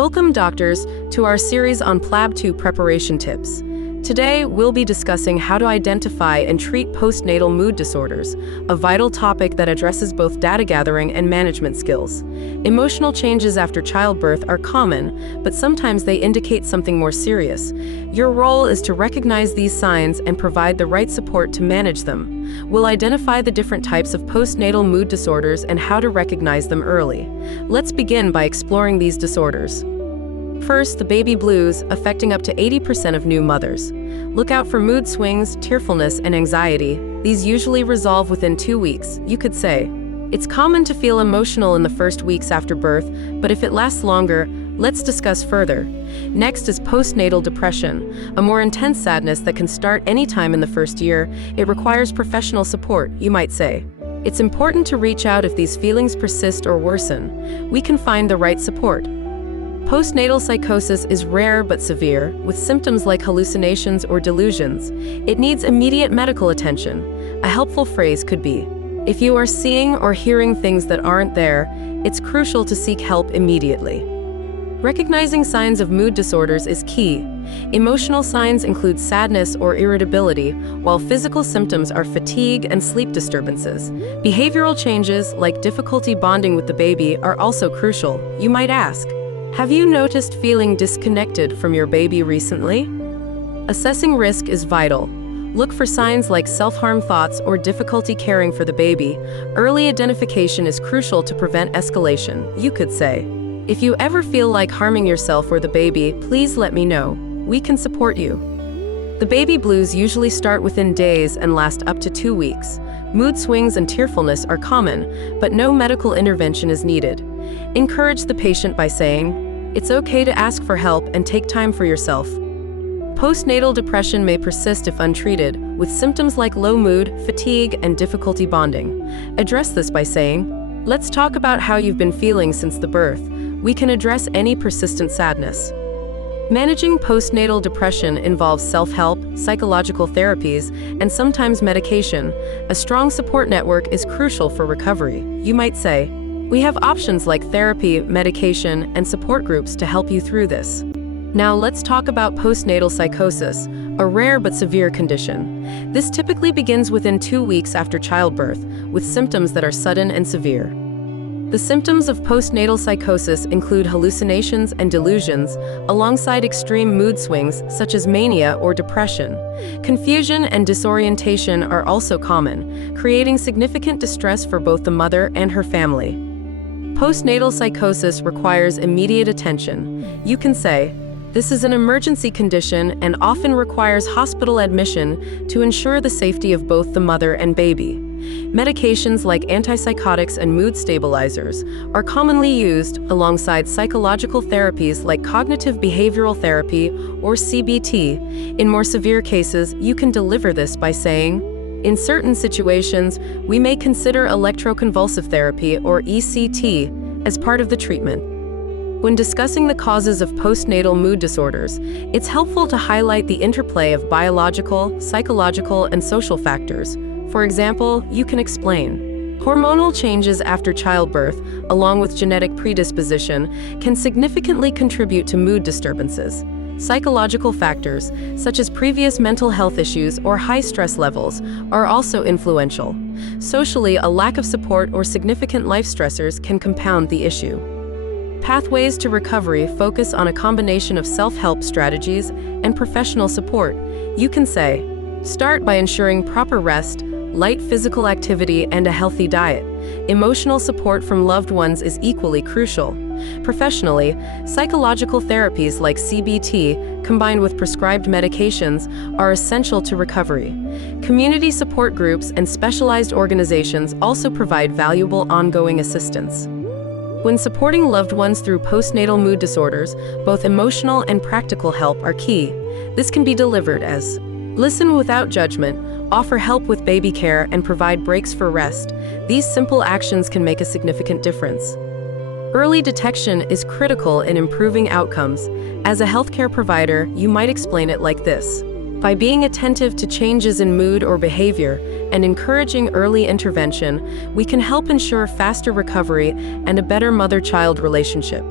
Welcome, doctors, to our series on PLAB 2 preparation tips. Today, we'll be discussing how to identify and treat postnatal mood disorders, a vital topic that addresses both data gathering and management skills. Emotional changes after childbirth are common, but sometimes they indicate something more serious. Your role is to recognize these signs and provide the right support to manage them. We'll identify the different types of postnatal mood disorders and how to recognize them early. Let's begin by exploring these disorders. First, the baby blues, affecting up to 80% of new mothers. Look out for mood swings, tearfulness, and anxiety. These usually resolve within 2 weeks, you could say. It's common to feel emotional in the first weeks after birth, but if it lasts longer, let's discuss further. Next is postnatal depression, a more intense sadness that can start anytime in the first year. It requires professional support, you might say. It's important to reach out if these feelings persist or worsen. We can find the right support. Postnatal psychosis is rare but severe, with symptoms like hallucinations or delusions. It needs immediate medical attention. A helpful phrase could be, if you are seeing or hearing things that aren't there, it's crucial to seek help immediately. Recognizing signs of mood disorders is key. Emotional signs include sadness or irritability, while physical symptoms are fatigue and sleep disturbances. Behavioral changes, like difficulty bonding with the baby, are also crucial. You might ask, have you noticed feeling disconnected from your baby recently? Assessing risk is vital. Look for signs like self-harm thoughts or difficulty caring for the baby. Early identification is crucial to prevent escalation, you could say. If you ever feel like harming yourself or the baby, please let me know. We can support you. The baby blues usually start within days and last up to 2 weeks. Mood swings and tearfulness are common, but no medical intervention is needed. Encourage the patient by saying, it's okay to ask for help and take time for yourself. Postnatal depression may persist if untreated, with symptoms like low mood, fatigue, and difficulty bonding. Address this by saying, let's talk about how you've been feeling since the birth. We can address any persistent sadness. Managing postnatal depression involves self-help, psychological therapies, and sometimes medication. A strong support network is crucial for recovery. You might say, we have options like therapy, medication, and support groups to help you through this. Now let's talk about postnatal psychosis, a rare but severe condition. This typically begins within 2 weeks after childbirth, with symptoms that are sudden and severe. The symptoms of postnatal psychosis include hallucinations and delusions, alongside extreme mood swings such as mania or depression. Confusion and disorientation are also common, creating significant distress for both the mother and her family. Postnatal psychosis requires immediate attention. You can say, this is an emergency condition and often requires hospital admission to ensure the safety of both the mother and baby. Medications like antipsychotics and mood stabilizers are commonly used alongside psychological therapies like cognitive behavioral therapy or CBT. In more severe cases, you can deliver this by saying, in certain situations, we may consider electroconvulsive therapy or ECT as part of the treatment. When discussing the causes of postnatal mood disorders, it's helpful to highlight the interplay of biological, psychological, and social factors. For example, you can explain, hormonal changes after childbirth, along with genetic predisposition, can significantly contribute to mood disturbances. Psychological factors, such as previous mental health issues or high stress levels, are also influential. Socially, a lack of support or significant life stressors can compound the issue. Pathways to recovery focus on a combination of self-help strategies and professional support. You can say, start by ensuring proper rest, light physical activity, and a healthy diet. Emotional support from loved ones is equally crucial. Professionally, psychological therapies like CBT, combined with prescribed medications, are essential to recovery. Community support groups and specialized organizations also provide valuable ongoing assistance. When supporting loved ones through postnatal mood disorders, both emotional and practical help are key. This can be delivered as, listen without judgment, offer help with baby care, and provide breaks for rest. These simple actions can make a significant difference. Early detection is critical in improving outcomes. As a healthcare provider, you might explain it like this. By being attentive to changes in mood or behavior and encouraging early intervention, we can help ensure faster recovery and a better mother-child relationship.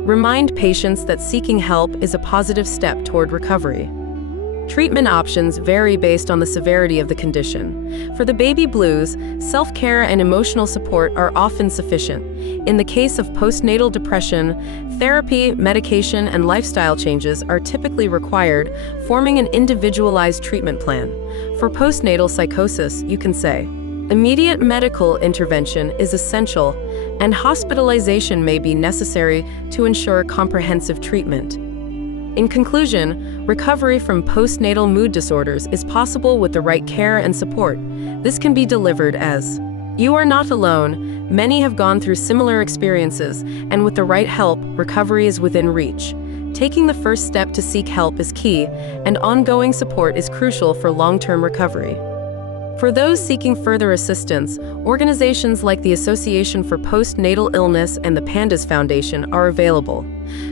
Remind patients that seeking help is a positive step toward recovery. Treatment options vary based on the severity of the condition. For the baby blues, self-care and emotional support are often sufficient. In the case of postnatal depression, therapy, medication, and lifestyle changes are typically required, forming an individualized treatment plan. For postnatal psychosis, you can say, immediate medical intervention is essential, and hospitalization may be necessary to ensure comprehensive treatment. In conclusion, recovery from postnatal mood disorders is possible with the right care and support. This can be delivered as, you are not alone, many have gone through similar experiences, and with the right help, recovery is within reach. Taking the first step to seek help is key, and ongoing support is crucial for long-term recovery. For those seeking further assistance, organizations like the Association for Postnatal Illness and the Pandas Foundation are available.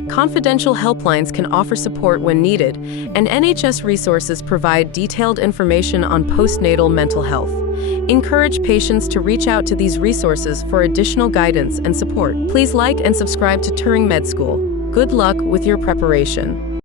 Confidential helplines can offer support when needed, and NHS resources provide detailed information on postnatal mental health. Encourage patients to reach out to these resources for additional guidance and support. Please like and subscribe to TuringMedSchool. Good luck with your preparation.